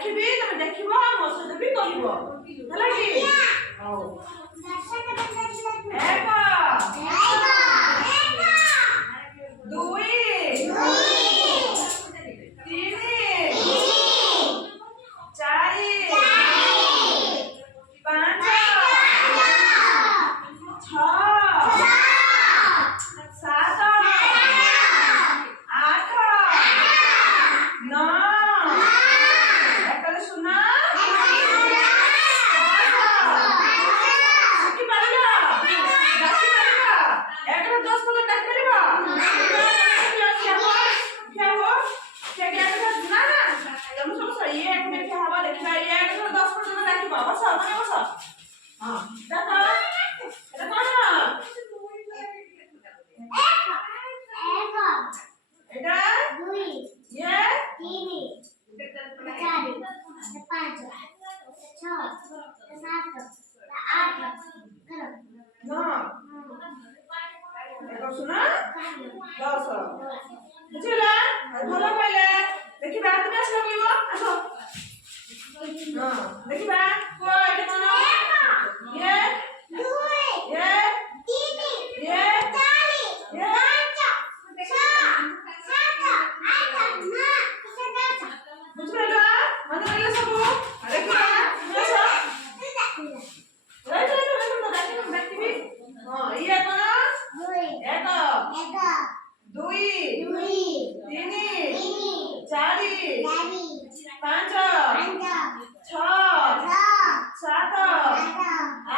ডাকিবি তুমি দেখিব ମୋ ସହିତ ବି କହିବ ହେଲା କି ହଉ ଏକ ଦୁଇ ତିନି ଚାରି ପାଞ୍ଚ ଛଅ ସାତ ଆଠ ନଅ ଏକରେ ଶୂନ सुना 10 बुझिला भलो कहले देखिबा तुम आस लगिबो आसो हां देखिबा को एटे कोन ये 2 ये 3 ये 4 ये 5 6 7 8 9 10 बुझिला मन लागले सब देखिबा आसो राइट देखिबी हां ये कोन एक दुई तीन चारि पांच छह सात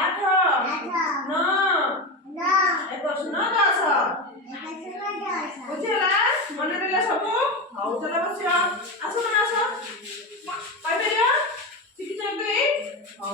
आठ नौ एक शून्य 10 बुझिला मन रहिला सब हौ चला बसियो आसो मन आसो पाइ परियो शिखि चंगई हौ